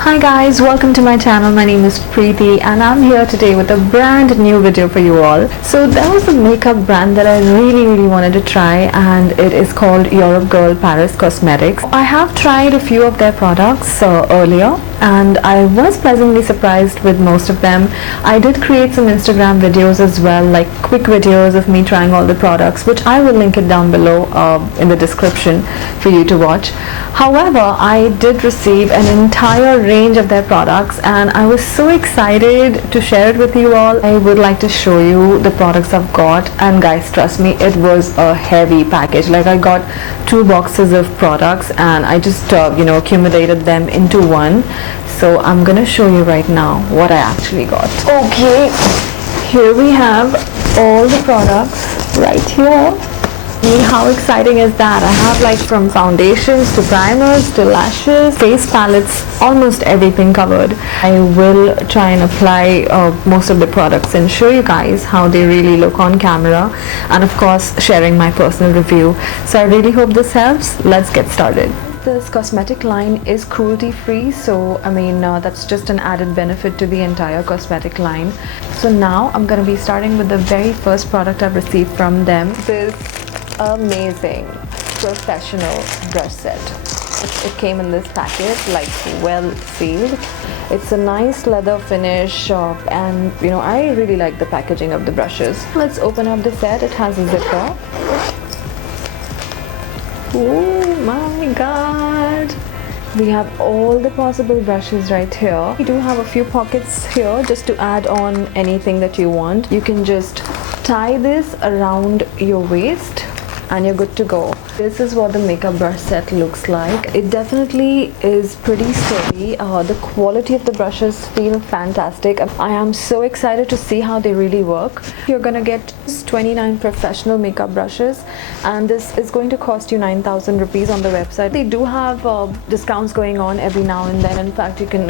Hi guys, welcome to my channel. My name is Preety and I'm here today with a brand new video for you all. So there was a makeup brand that I really wanted to try, and it is called EuropeGirl Paris Cosmetics. I have tried a few of their products earlier and I was pleasantly surprised with most of them. I did create some Instagram videos as well, like quick videos of me trying all the products, which I will link it down below in the description for you to watch. However, I did receive an entire range of their products and I was so excited to share it with you all. I would like to show you the products I've got, and guys, trust me, it was a heavy package. Like, I got 2 boxes of products and I just accumulated them into one. So I'm gonna show you right now what I actually got. Okay, here we have all the products right here. I mean, how exciting is that? I have like from foundations to primers to lashes, face palettes, almost everything covered. I will try and apply most of the products and show you guys how they really look on camera, and of course sharing my personal review. So I really hope this helps. Let's get started. This cosmetic line is cruelty free, so I mean that's just an added benefit to the entire cosmetic line. So now I'm going to be starting with the very first product I've received from them. This amazing professional brush set. It came in this package, like well sealed. It's a nice leather finish and I really like the packaging of the brushes. Let's open up the set. It has a zipper. Oh my god, we have all the possible brushes right here. We do have a few pockets here just to add on anything that you want. You can just tie this around your waist and you're good to go. This is what the makeup brush set looks like. It definitely is pretty sturdy. The quality of the brushes feel fantastic. I am so excited to see how they really work. You're gonna get 29 professional makeup brushes and this is going to cost you 9,000 rupees on the website. They do have discounts going on every now and then. In fact, you can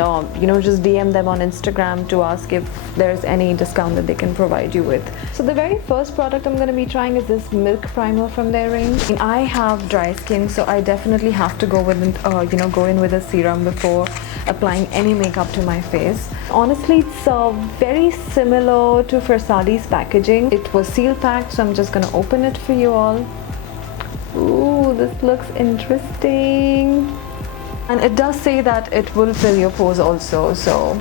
just DM them on Instagram to ask if there's any discount that they can provide you with. So the very first product I'm going to be trying is this milk primer from their range. I have dry skin, so I definitely have to go with go in with a serum before applying any makeup to my face. Honestly, it's very similar to Versali's packaging. It was seal packed, so I'm just gonna open it for you all. Ooh, this looks interesting. And it does say that it will fill your pores also, so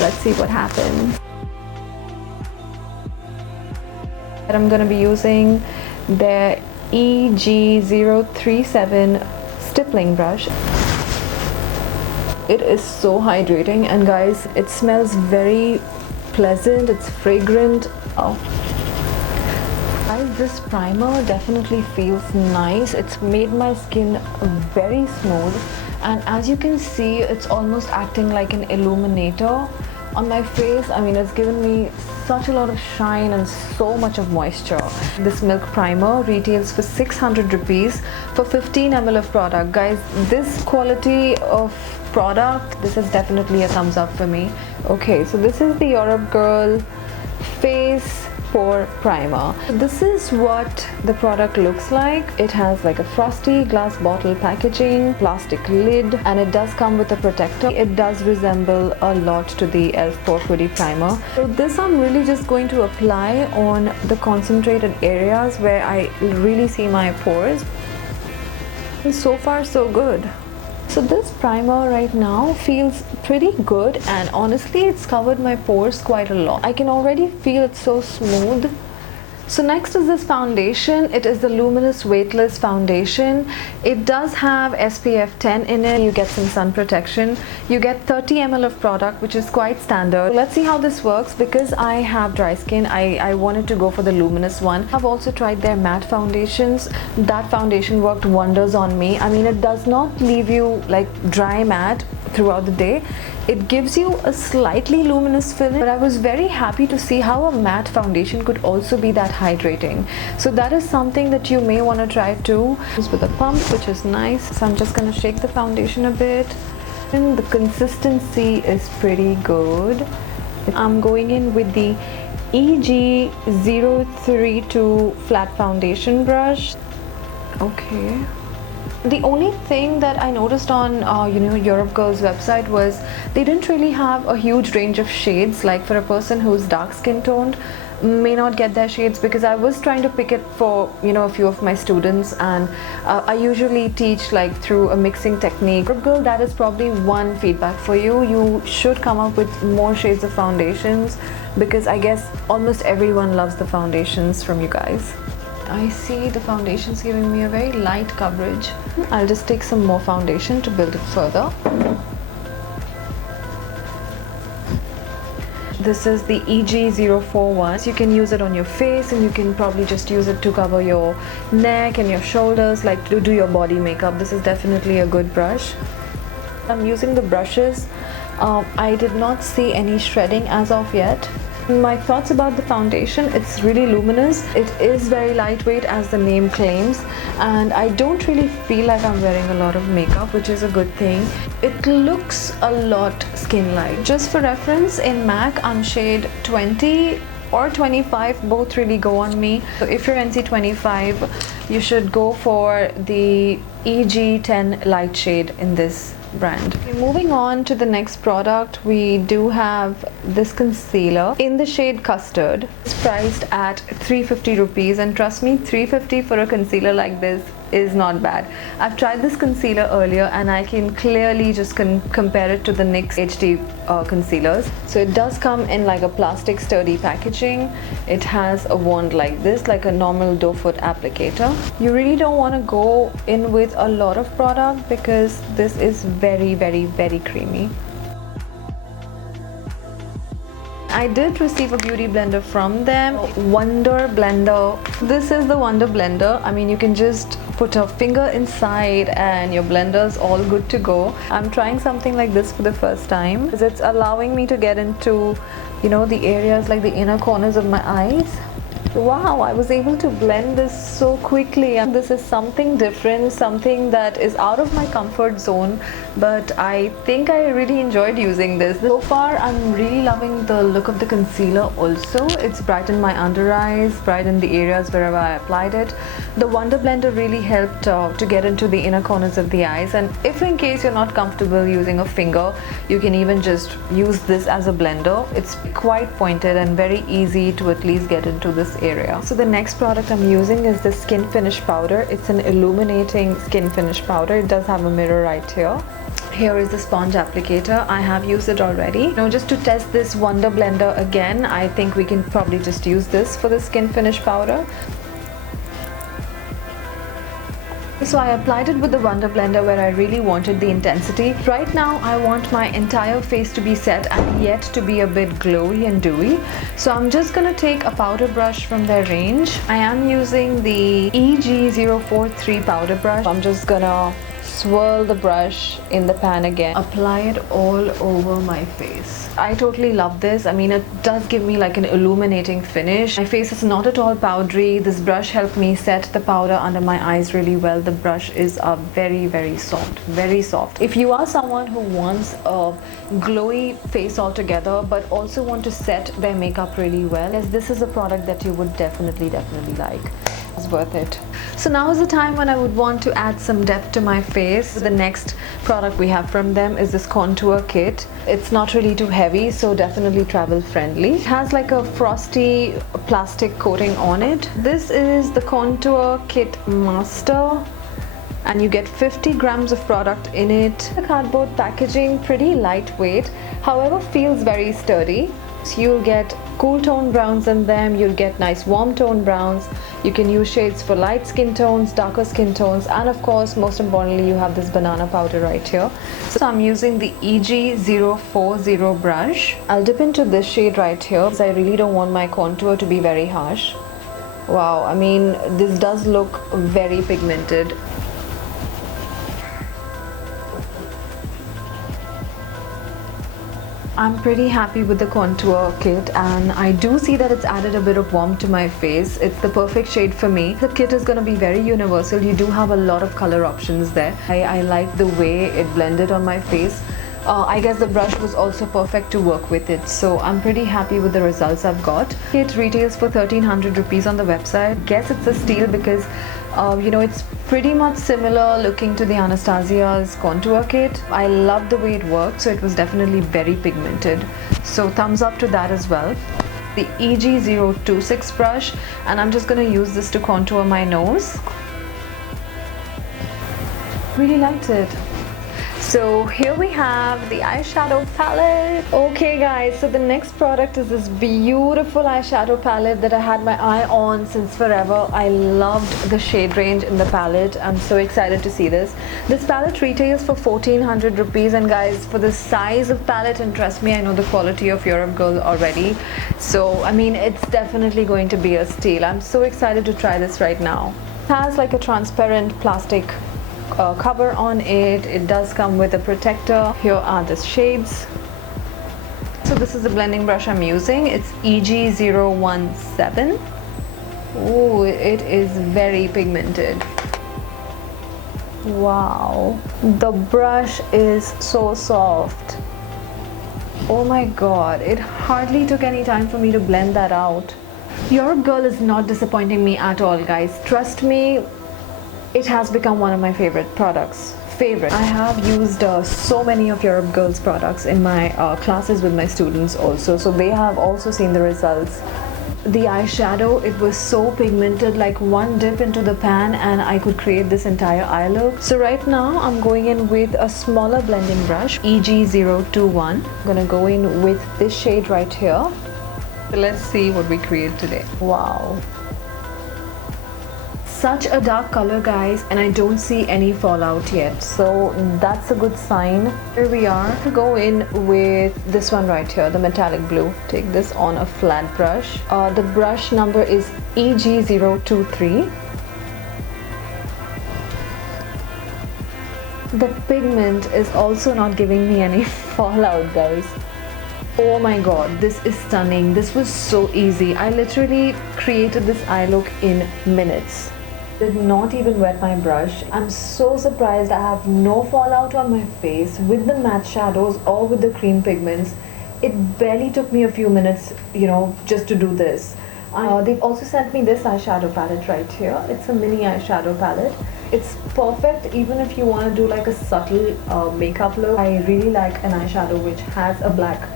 let's see what happens. I'm gonna be using their EG037 stippling brush. It is so hydrating, and guys, it smells very pleasant. It's fragrant. Guys, this primer definitely feels nice. It's made my skin very smooth, and as you can see, it's almost acting like an illuminator on my face. I mean, it's given me such a lot of shine and so much of moisture. This milk primer retails for 600 rupees for 15 ml of product. Guys, this quality of product, this is definitely a thumbs up for me. Okay, so this is the EuropeGirl Face Pore Primer. This is what the product looks like. It has like a frosty glass bottle packaging, plastic lid, and it does come with a protector. It does resemble a lot to the e.l.f. Pore Putty Primer. So this I'm really just going to apply on the concentrated areas where I really see my pores. And so far so good. So this primer right now feels pretty good, and honestly it's covered my pores quite a lot. I can already feel it's so smooth. So next is this foundation. It is the Luminous Weightless foundation. It does have SPF 10 in it. You get some sun protection. You get 30 ml of product, which is quite standard. Let's see how this works. Because I have dry skin, I wanted to go for the Luminous one. I've also tried their matte foundations. That foundation worked wonders on me. I mean, it does not leave you like dry matte throughout the day. It gives you a slightly luminous finish, but I was very happy to see how a matte foundation could also be that hydrating. So that is something that you may want to try too. Just with a pump, which is nice. So I'm just going to shake the foundation a bit. And the consistency is pretty good. I'm going in with the EG032 flat foundation brush. Okay. The only thing that I noticed on EuropeGirl's website was they didn't really have a huge range of shades. Like for a person who's dark skin toned may not get their shades, because I was trying to pick it for a few of my students, and I usually teach like through a mixing technique. EuropeGirl, that is probably one feedback for you. You should come up with more shades of foundations, because I guess almost everyone loves the foundations from you guys. I see the foundation's giving me a very light coverage. I'll just take some more foundation to build it further. This is the EG041. You can use it on your face, and you can probably just use it to cover your neck and your shoulders, like to do your body makeup. This is definitely a good brush. I'm using the brushes. I did not see any shredding as of yet. My thoughts about the foundation, it's really luminous. It is very lightweight, as the name claims, and I don't really feel like I'm wearing a lot of makeup, which is a good thing. It looks a lot skin light. Just for reference, in MAC I'm shade 20 or 25, both really go on me. So if you're NC25, you should go for the EG10 light shade in this brand. Okay, moving on to the next product, we do have this concealer in the shade Custard. It's priced at 350 rupees, and trust me, 350 for a concealer like this is not bad. I've tried this concealer earlier, and I can clearly just compare it to the NYX HD concealers. So it does come in like a plastic sturdy packaging. It has a wand like this, like a normal doe foot applicator. You really don't want to go in with a lot of product, because this is very, very, very creamy. I did receive a beauty blender from them, Wonder Blender. This is the Wonder Blender. I mean, you can just put a finger inside and your blender's all good to go. I'm trying something like this for the first time, because it's allowing me to get into, the areas like the inner corners of my eyes. Wow, I was able to blend this so quickly, and this is something different, something that is out of my comfort zone, but I think I really enjoyed using this. So far, I'm really loving the look of the concealer also. It's brightened my under eyes, brightened the areas wherever I applied it. The Wonder Blender really helped to get into the inner corners of the eyes, and if in case you're not comfortable using a finger, you can even just use this as a blender. It's quite pointed and very easy to at least get into this area. So the next product I'm using is the Skinfinish powder. It's an illuminating skin finish powder. It does have a mirror right here. Here is the sponge applicator. I have used it already. Now, just to test this Wonder Blender again, I think we can probably just use this for the skin finish powder. So I applied it with the Wonder Blender where I really wanted the intensity. Right now I want my entire face to be set and yet to be a bit glowy and dewy. So I'm just gonna take a powder brush from their range. I am using the EG043 powder brush. I'm just gonna swirl the brush in the pan again, apply it all over my face. I totally love this. I mean, it does give me like an illuminating finish. My face is not at all powdery. This brush helped me set the powder under my eyes really well. The brush is very, very soft, very soft. If you are someone who wants a glowy face altogether but also want to set their makeup really well, yes, this is a product that you would definitely like. It's worth it. So now is the time when I would want to add some depth to my face. The next product we have from them is this contour kit. It's not really too heavy, so definitely travel friendly. It has like a frosty plastic coating on it. This is the contour kit master, and you get 50 grams of product in it. The cardboard packaging, pretty lightweight, however feels very sturdy. So you'll get cool tone browns in them, you'll get nice warm tone browns. You can use shades for light skin tones, darker skin tones, and of course, most importantly, you have this banana powder right here. So I'm using the EG040 brush. I'll dip into this shade right here because I really don't want my contour to be very harsh. Wow, I mean, this does look very pigmented. I'm pretty happy with the contour kit, and I do see that it's added a bit of warmth to my face. It's the perfect shade for me. The kit is going to be very universal. You do have a lot of color options there. I like the way it blended on my face. I guess the brush was also perfect to work with it, so I'm pretty happy with the results I've got. It retails for 1300 rupees on the website. I guess it's a steal because you know, it's pretty much similar looking to the Anastasia's contour kit. I love the way it worked, so it was definitely very pigmented. So thumbs up to that as well. The EG026 brush, and I'm just going to use this to contour my nose. Really liked it. So here we have the eyeshadow palette. Okay guys, so the next product is this beautiful eyeshadow palette that I had my eye on since forever. I loved the shade range in the palette. I'm so excited to see this. This palette retails for 1400 rupees, and guys, for the size of palette, and trust me, I know the quality of EuropeGirl already. So I mean, it's definitely going to be a steal. I'm so excited to try this right now. It has like a transparent plastic cover on it. It does come with a protector. Here are the shades. So this is the blending brush I'm using. It's EG017. Oh, it is very pigmented. Wow, the brush is so soft. Oh my god, it hardly took any time for me to blend that out. EuropeGirl is not disappointing me at all, guys. Trust me, it has become one of my favorite products. I have used so many of EuropeGirl's products in my classes with my students also, so they have also seen the results. The eyeshadow, it was so pigmented, like one dip into the pan and I could create this entire eye look. So right now I'm going in with a smaller blending brush, EG021. I'm gonna go in with this shade right here. So let's see what we create today. Wow. Such a dark color, guys, and I don't see any fallout yet, so that's a good sign. Here we are. Go in with this one right here, the metallic blue. Take this on a flat brush. The brush number is EG023. The pigment is also not giving me any fallout, guys. Oh my god, this is stunning. This was so easy. I literally created this eye look in minutes. Did not even wet my brush. I'm so surprised I have no fallout on my face with the matte shadows or with the cream pigments. It barely took me a few minutes, you know, just to do this. They've also sent me this eyeshadow palette right here. It's a mini eyeshadow palette. It's perfect even if you want to do like a subtle makeup look. I really like an eyeshadow which has a black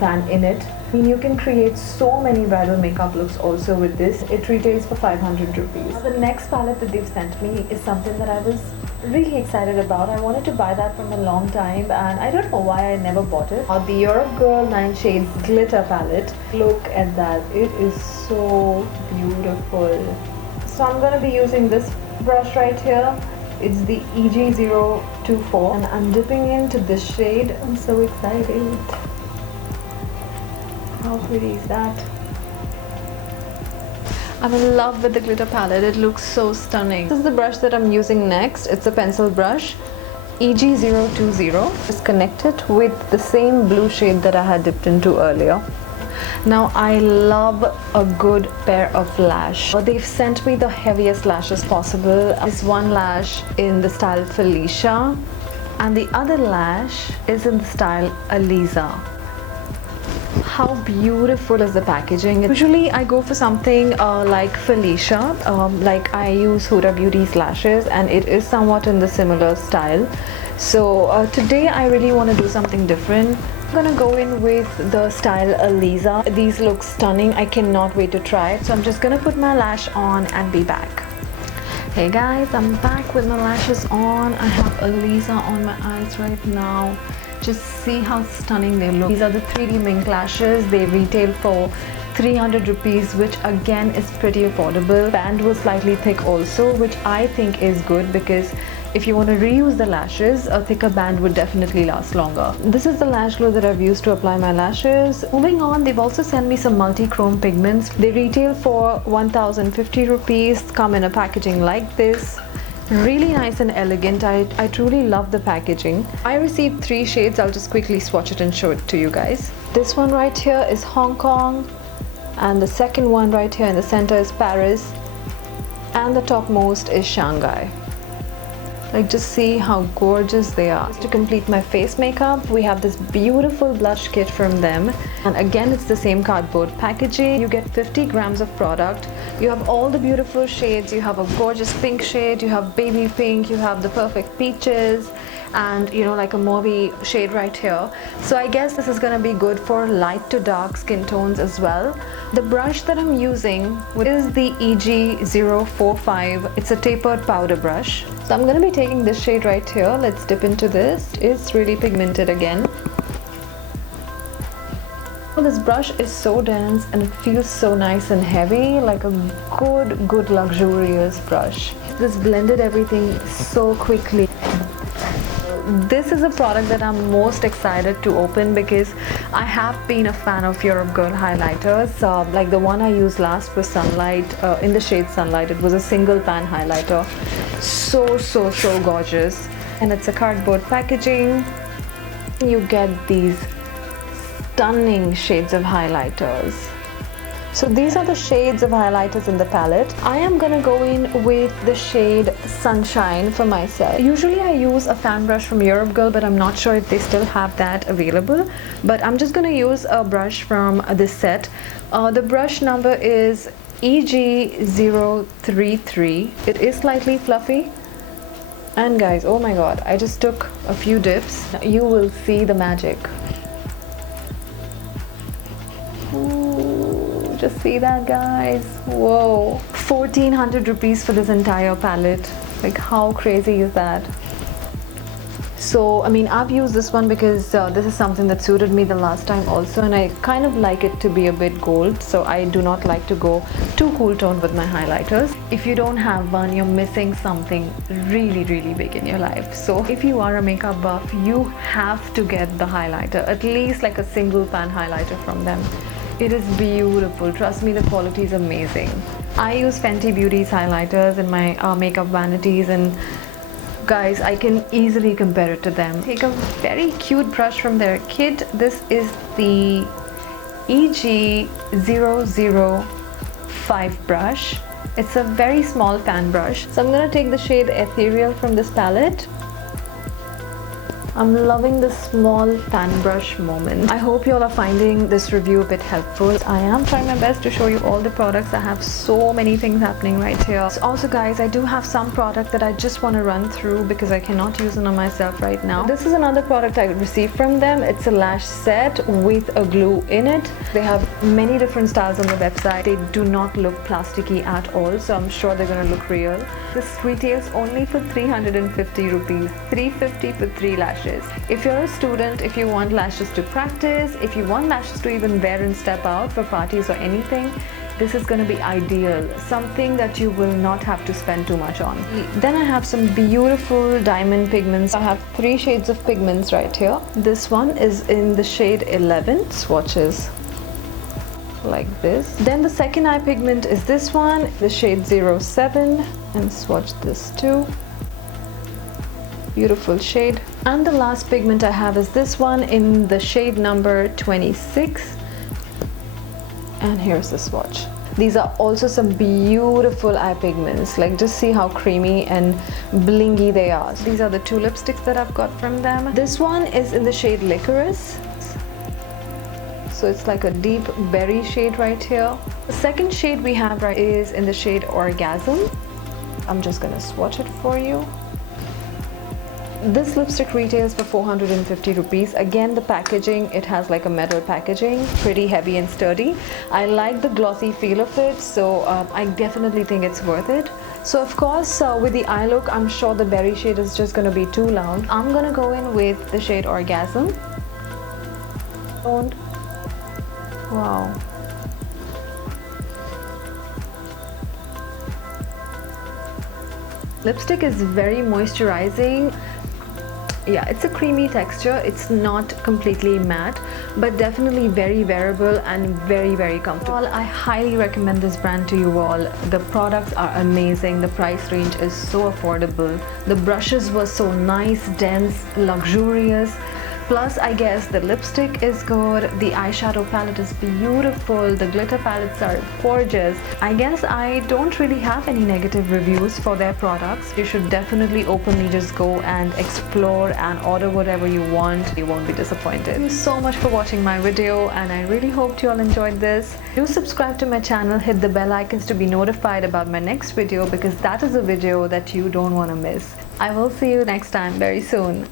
pan in it. I mean, you can create so many bridal makeup looks also with this. It retails for 500 rupees. The next palette that they've sent me is something that I was really excited about. I wanted to buy that from a long time and I don't know why I never bought it. The EuropeGirl 9 Shades Glitter Palette. Look at that. It is so beautiful. So I'm going to be using this brush right here. It's the EG024 and I'm dipping into this shade. I'm so excited. How pretty is that? I'm in love with the glitter palette. It looks so stunning. This is the brush that I'm using next. It's a pencil brush, EG020. It's connected with the same blue shade that I had dipped into earlier. Now I love a good pair of lash. They've sent me the heaviest lashes possible. This one lash in the style Felicia and the other lash is in the style Aliza. How beautiful is the packaging. Usually I go for something like Felicia, like I use Huda Beauty's lashes and it is somewhat in the similar style. So today I really want to do something different. I'm gonna go in with the style Aliza. These look stunning. I cannot wait to try it. So I'm just gonna put my lash on and be back. Hey guys, I'm back with my lashes on. I have Aliza on my eyes right now. Just see how stunning they look. These are the 3D mink lashes. They retail for 300 rupees, which again is pretty affordable. Band was slightly thick also, which I think is good because if you want to reuse the lashes, a thicker band would definitely last longer. This is the lash glue that I've used to apply my lashes. Moving on, they've also sent me some multi-chrome pigments. They retail for 1050 rupees, come in a packaging like this. Really nice and elegant. I truly love the packaging. I received 3 shades. I'll just quickly swatch it and show it to you guys. This one right here is Hong Kong, and the second one right here in the center is Paris, and the topmost is Shanghai. Like, just see how gorgeous they are. To complete my face makeup, we have this beautiful blush kit from them, and again it's the same cardboard packaging. You get 50 grams of product You have all the beautiful shades. You have a gorgeous pink shade, you have baby pink, you have the perfect peaches, and you know, like a mauve shade right here. So I guess this is gonna be good for light to dark skin tones as well. The brush that I'm using is the EG045. It's a tapered powder brush. So I'm gonna be taking this shade right here. Let's dip into this. It's really pigmented again. This brush is so dense and it feels so nice and heavy, like a good luxurious brush. This blended everything so quickly. This is a product that I'm most excited to open because I have been a fan of EuropeGirl highlighters. Like the one I used last was Sunlight, in the shade Sunlight. It was a single pan highlighter. So gorgeous. And it's a cardboard packaging. You get these stunning shades of highlighters. So these are the shades of highlighters in the palette. I am gonna go in with the shade Sunshine for myself. Usually I use a fan brush from EuropeGirl, but I'm not sure if they still have that available. But I'm just gonna use a brush from this set. The brush number is EG033. It is slightly fluffy. And guys, oh my god, I just took a few dips. You will see the magic. Just see that, guys. Whoa, 1400 rupees for this entire palette. Like, how crazy is that? So I mean, I've used this one because this is something that suited me the last time also, and I kind of like it to be a bit gold, so I do not like to go too cool toned with my highlighters. If you don't have one, you're missing something really big in your life. So if you are a makeup buff, you have to get the highlighter, at least like a single pan highlighter from them. It is beautiful. Trust me, the quality is amazing. I use Fenty Beauty's highlighters in my makeup vanities, and guys, I can easily compare it to them. Take a very cute brush from their kit. This is the EG005 brush. It's a very small pan brush. So I'm gonna take the shade Ethereal from this palette. I'm loving the small pan brush moment. I hope you all are finding this review a bit helpful. I am trying my best to show you all the products. I have so many things happening right here. So also guys, I do have some product that I just want to run through because I cannot use it on myself right now. This is another product I received from them. It's a lash set with a glue in it. They have many different styles on the website. They do not look plasticky at all, so I'm sure they're gonna look real. This retails only for 350 rupees. 350 for 3 lashes. If you're a student, if you want lashes to practice, if you want lashes to even wear and step out for parties or anything, this is going to be ideal. Something that you will not have to spend too much on. Then I have some beautiful diamond pigments. I have 3 shades of pigments right here. This one is in the shade 11, swatches like this. Then the second eye pigment is this one, the shade 07, and swatch this too. Beautiful shade. And the last pigment I have is this one in the shade number 26, and here's the swatch. These are also some beautiful eye pigments. Like, just see how creamy and blingy they are. These are the 2 lipsticks that I've got from them. This one is in the shade Liquorice, so it's like a deep berry shade right here. The second shade we have right is in the shade Orgasm. I'm just gonna swatch it for you. This lipstick retails for 450 rupees. Again, the packaging, it has like a metal packaging, pretty heavy and sturdy. I like the glossy feel of it, so I definitely think it's worth it. So of course, with the eye look, I'm sure the berry shade is just gonna be too loud. I'm gonna go in with the shade Orgasm. Wow. Lipstick is very moisturizing. Yeah, it's a creamy texture. It's not completely matte, but definitely very wearable and very comfortable. I highly recommend this brand to you all. The products are amazing. The price range is so affordable. The brushes were so nice, dense, luxurious. Plus, I guess the lipstick is good, the eyeshadow palette is beautiful, the glitter palettes are gorgeous. I guess I don't really have any negative reviews for their products. You should definitely openly just go and explore and order whatever you want. You won't be disappointed. Thank you so much for watching my video, and I really hope you all enjoyed this. Do subscribe to my channel, hit the bell icons to be notified about my next video, because that is a video that you don't want to miss. I will see you next time very soon.